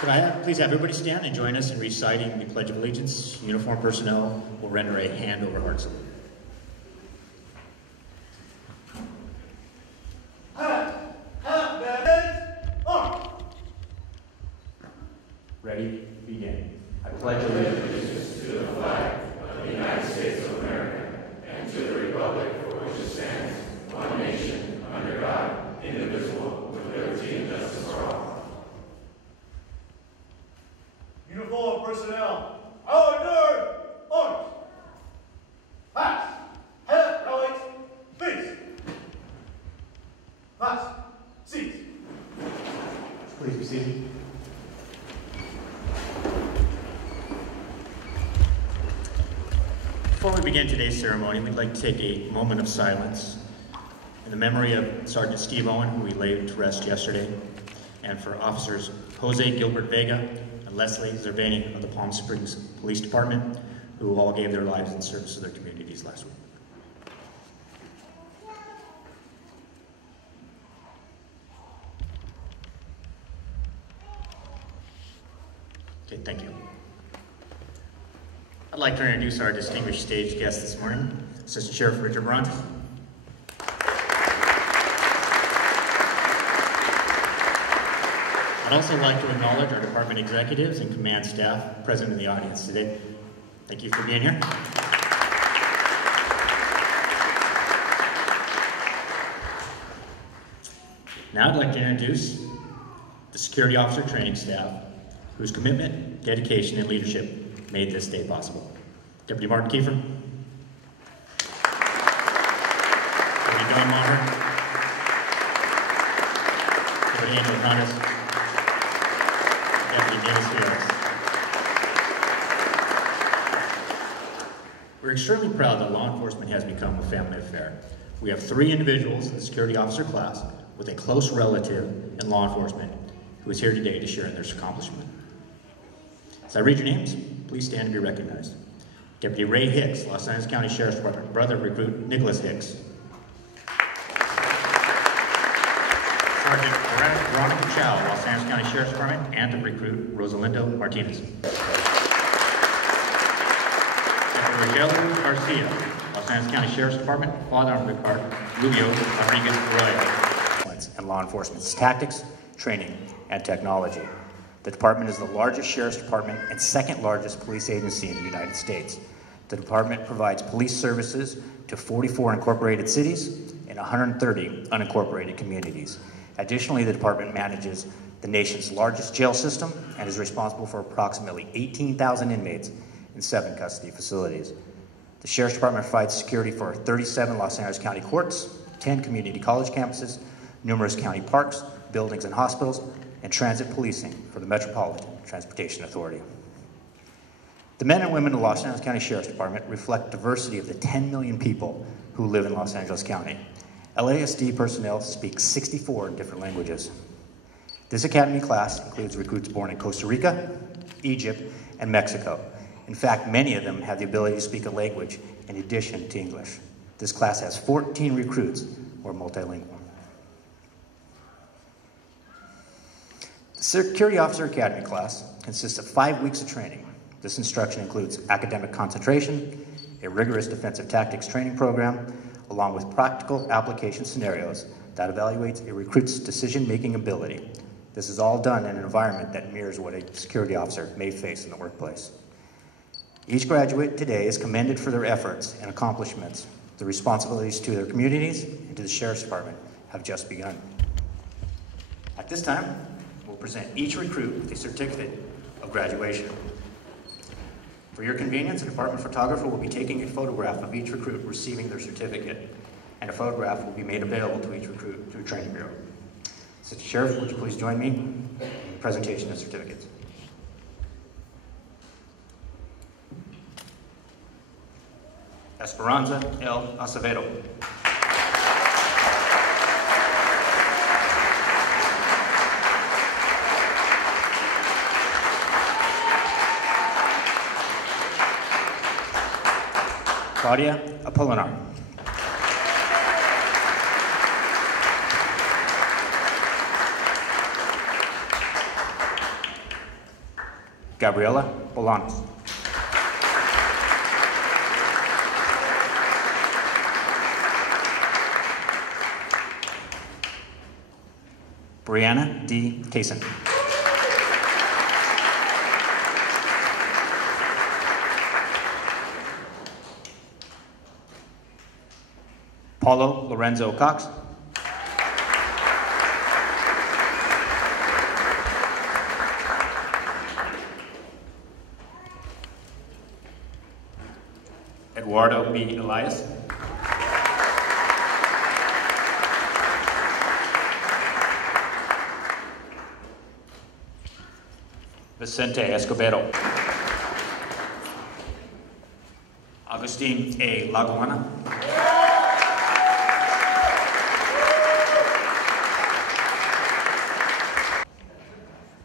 Could I please have everybody stand and join us in reciting the Pledge of Allegiance? Uniformed personnel will render a hand over heart salute. Ready? Begin. I pledge allegiance to the flag of the United States of America and to the republic for which it stands, one nation, under God, indivisible, with liberty and justice for all. Uniformed personnel, order! Order! Pass! Head right, please! Pass! Seat! Please be seated. Before we begin today's ceremony, we'd like to take a moment of silence in the memory of Sergeant Steve Owen, who we laid to rest yesterday, and for Officers Jose Gilbert Vega and Leslie Zervani of the Palm Springs Police Department, who all gave their lives in service to their communities last week. Okay, thank you. I'd like to introduce our distinguished stage guest this morning, Assistant Sheriff Richard Barrantes. I'd also like to acknowledge our department executives and command staff present in the audience today. Thank you for being here. Now I'd like to introduce the security officer training staff, whose commitment, dedication, and leadership made this day possible. Deputy Martin Kiefer, Deputy Don Maher, Deputy Angel Hernandez, Deputy Dennis Harris. We're extremely proud that law enforcement has become a family affair. We have 3 individuals in the security officer class with a close relative in law enforcement who is here today to share in their accomplishment. As I read your names, please stand and be recognized. Deputy Ray Hicks, Los Angeles County Sheriff's Department, brother of recruit Nicholas Hicks. Sergeant Veronica Chow, Los Angeles County Sheriff's Department, aunt of recruit Rosalindo Martinez. Deputy Rogelio Garcia, Los Angeles County Sheriff's Department, father of recruit Rubio Rodriguez Arroyo. And law enforcement's tactics, training, and technology. The department is the largest sheriff's department and second largest police agency in the United States. The department provides police services to 44 incorporated cities and 130 unincorporated communities. Additionally, the department manages the nation's largest jail system and is responsible for approximately 18,000 inmates in 7 custody facilities. The sheriff's department provides security for 37 Los Angeles County courts, 10 community college campuses, numerous county parks, buildings and hospitals, and transit policing for the Metropolitan Transportation Authority. The men and women of the Los Angeles County Sheriff's Department reflect diversity of the 10 million people who live in Los Angeles County. LASD personnel speak 64 different languages. This academy class includes recruits born in Costa Rica, Egypt, and Mexico. In fact, many of them have the ability to speak a language in addition to English. This class has 14 recruits who are multilingual. The Security Officer Academy class consists of 5 weeks of training. This instruction includes academic concentration, a rigorous defensive tactics training program, along with practical application scenarios that evaluates a recruit's decision-making ability. This is all done in an environment that mirrors what a security officer may face in the workplace. Each graduate today is commended for their efforts and accomplishments. The responsibilities to their communities and to the Sheriff's Department have just begun. At this time, we'll present each recruit with a certificate of graduation. For your convenience, a department photographer will be taking a photograph of each recruit receiving their certificate, and a photograph will be made available to each recruit through Training Bureau. Mr. Sheriff, would you please join me in the presentation of certificates? Esperanza L. Acevedo. Claudia Apolinar. Gabriela Bolanos. Brianna D. Kaysen. Paulo Lorenzo Cox. Eduardo B. Elias. Vicente Escobedo. Agustin A. Laguana.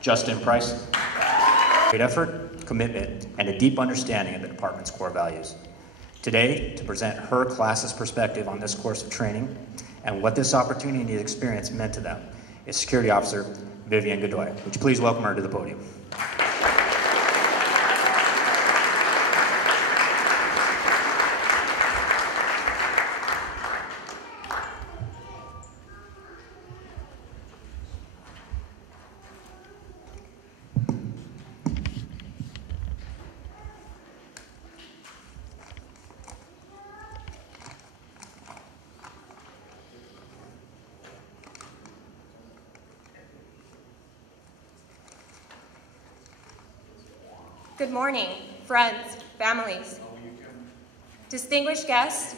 Justin Price. Great effort, commitment, and a deep understanding of the department's core values. Today, to present her class's perspective on this course of training and what this opportunity and experience meant to them is Security Officer Vivienne Godoy. Would you please welcome her to the podium? Good morning, friends, families, distinguished guests,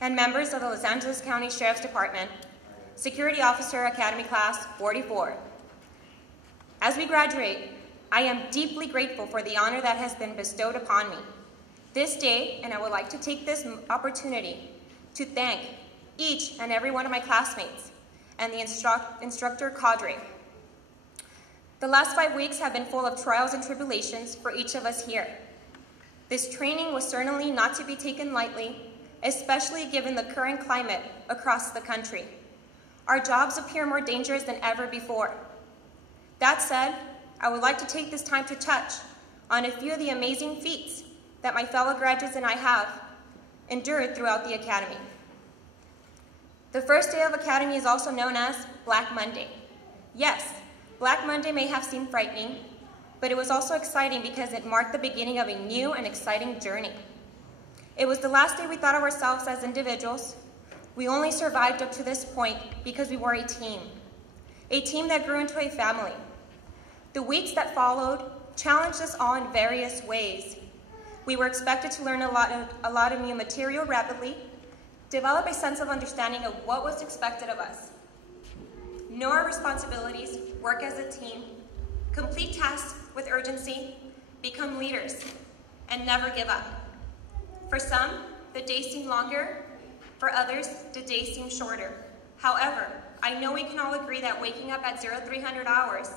and members of the Los Angeles County Sheriff's Department, Security Officer Academy Class 44. As we graduate, I am deeply grateful for the honor that has been bestowed upon me this day, and I would like to take this opportunity to thank each and every one of my classmates and the instructor cadre. The last 5 weeks have been full of trials and tribulations for each of us here. This training was certainly not to be taken lightly, especially given the current climate across the country. Our jobs appear more dangerous than ever before. That said, I would like to take this time to touch on a few of the amazing feats that my fellow graduates and I have endured throughout the Academy. The first day of Academy is also known as Black Monday. Yes, Black Monday may have seemed frightening, but it was also exciting because it marked the beginning of a new and exciting journey. It was the last day we thought of ourselves as individuals. We only survived up to this point because we were a team that grew into a family. The weeks that followed challenged us all in various ways. We were expected to learn a lot of new material rapidly, develop a sense of understanding of what was expected of us, know our responsibilities, work as a team, complete tasks with urgency, become leaders, and never give up. For some, the days seem longer. For others, the days seem shorter. However, I know we can all agree that waking up at 0300 hours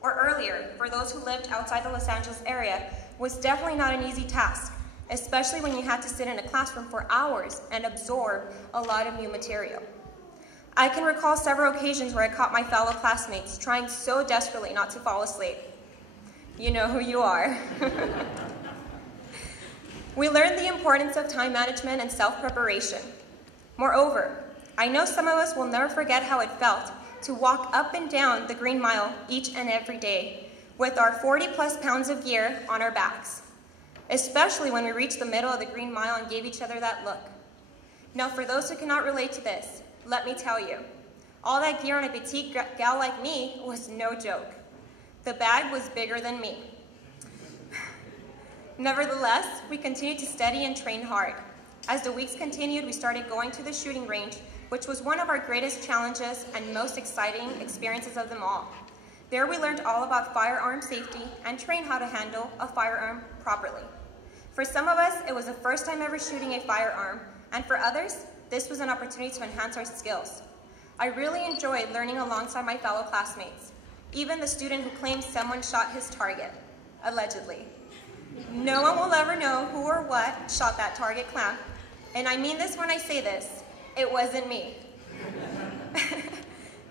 or earlier for those who lived outside the Los Angeles area was definitely not an easy task, especially when you had to sit in a classroom for hours and absorb a lot of new material. I can recall several occasions where I caught my fellow classmates trying so desperately not to fall asleep. You know who you are. We learned the importance of time management and self-preparation. Moreover, I know some of us will never forget how it felt to walk up and down the Green Mile each and every day with our 40+ pounds of gear on our backs, especially when we reached the middle of the Green Mile and gave each other that look. Now, for those who cannot relate to this, let me tell you, all that gear on a petite gal like me was no joke. The bag was bigger than me. Nevertheless, we continued to study and train hard. As the weeks continued, we started going to the shooting range, which was one of our greatest challenges and most exciting experiences of them all. There we learned all about firearm safety and trained how to handle a firearm properly. For some of us, it was the first time ever shooting a firearm, and for others, this was an opportunity to enhance our skills. I really enjoyed learning alongside my fellow classmates, even the student who claimed someone shot his target, allegedly. No one will ever know who or what shot that target clown, and I mean this when I say this, it wasn't me.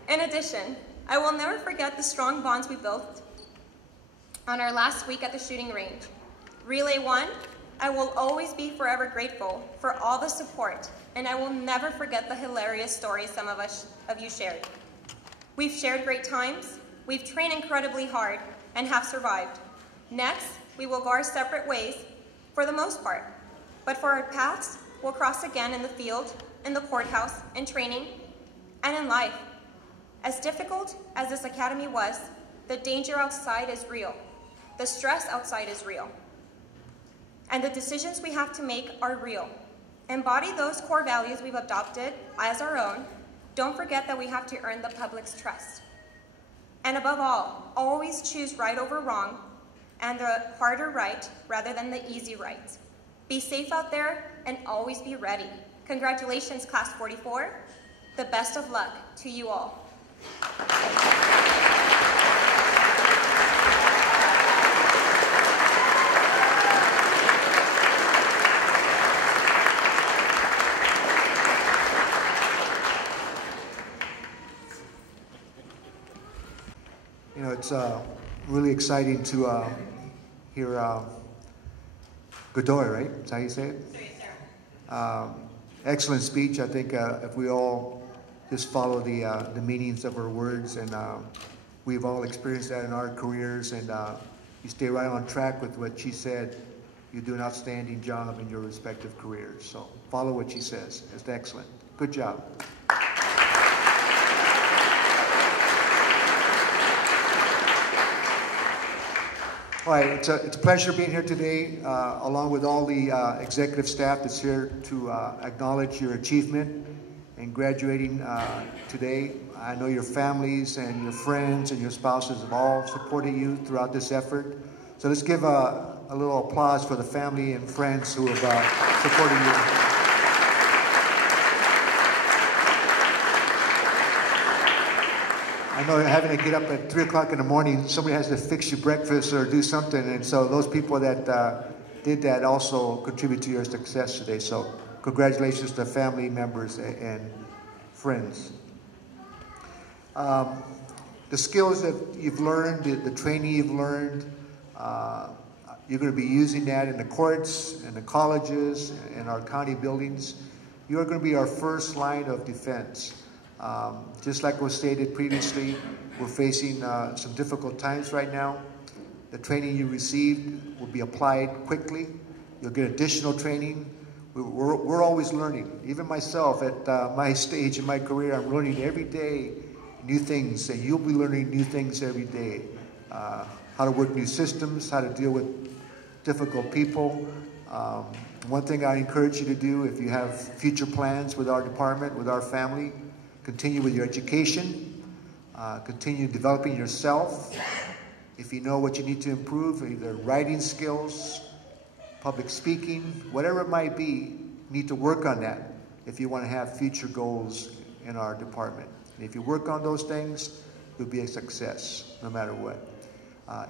In addition, I will never forget the strong bonds we built on our last week at the shooting range. Relay 1, I will always be forever grateful for all the support, and I will never forget the hilarious stories some of you shared. We've shared great times, we've trained incredibly hard, and have survived. Next, we will go our separate ways for the most part, but for our paths, we'll cross again in the field, in the courthouse, in training, and in life. As difficult as this academy was, the danger outside is real. The stress outside is real. And the decisions we have to make are real. Embody those core values we've adopted as our own. Don't forget that we have to earn the public's trust. And above all, always choose right over wrong and the harder right rather than the easy right. Be safe out there and always be ready. Congratulations, Class 44. The best of luck to you all. You know, it's really exciting to hear Godoy, right? Is that how you say it? Excellent speech. I think if we all just follow the meanings of her words, and we've all experienced that in our careers, and you stay right on track with what she said, you do an outstanding job in your respective careers. So follow what she says. It's excellent. Good job. All right, it's a pleasure being here today, along with all the executive staff that's here to acknowledge your achievement in graduating today. I know your families and your friends and your spouses have all supported you throughout this effort. So let's give a little applause for the family and friends who have supported you. I know having to get up at 3 o'clock in the morning, somebody has to fix your breakfast or do something, and so those people that did that also contribute to your success today. So congratulations to family members and friends. The skills that you've learned, the training you've learned, you're going to be using that in the courts, in the colleges, in our county buildings. You are going to be our first line of defense. Just like was stated previously, we're facing some difficult times right now. The training you received will be applied quickly. You'll get additional training. We're always learning. Even myself, at my stage in my career, I'm learning every day new things, and you'll be learning new things every day. How to work new systems, how to deal with difficult people. One thing I encourage you to do, if you have future plans with our department, with our family, continue with your education, continue developing yourself. If you know what you need to improve, either writing skills, public speaking, whatever it might be, you need to work on that if you want to have future goals in our department. And if you work on those things, you'll be a success no matter what.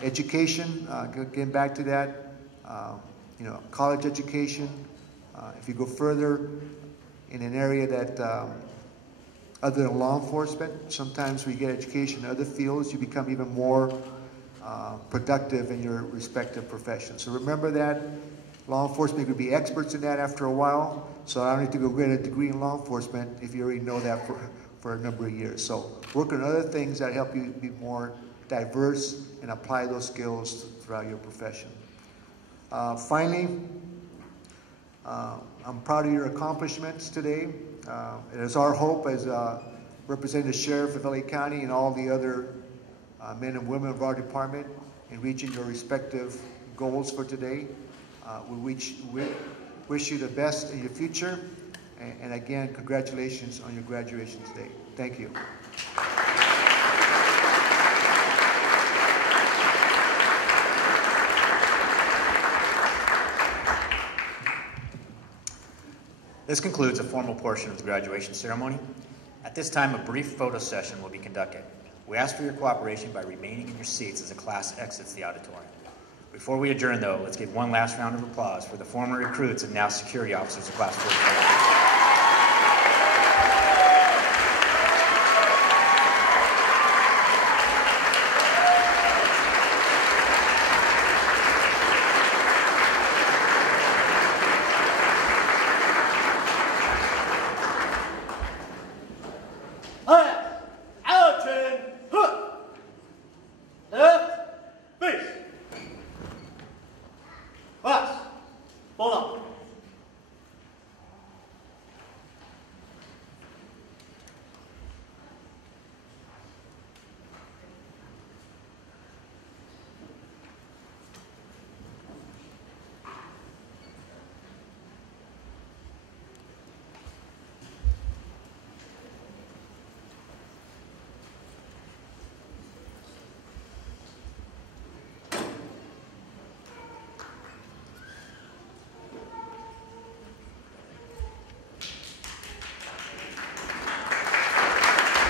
Education, getting back to that, you know, college education. If you go further in an area that other than law enforcement, sometimes we get education in other fields, you become even more productive in your respective professions. So remember that. Law enforcement could be experts in that after a while, so I don't need to go get a degree in law enforcement if you already know that for a number of years. So work on other things that help you be more diverse and apply those skills throughout your profession. Finally, I'm proud of your accomplishments today. It is our hope as Representative Sheriff of LA County and all the other men and women of our department in reaching your respective goals for today. We wish you the best in your future. And again, congratulations on your graduation today. Thank you. This concludes the formal portion of the graduation ceremony. At this time, a brief photo session will be conducted. We ask for your cooperation by remaining in your seats as the class exits the auditorium. Before we adjourn, though, let's give one last round of applause for the former recruits and now security officers of Class 45.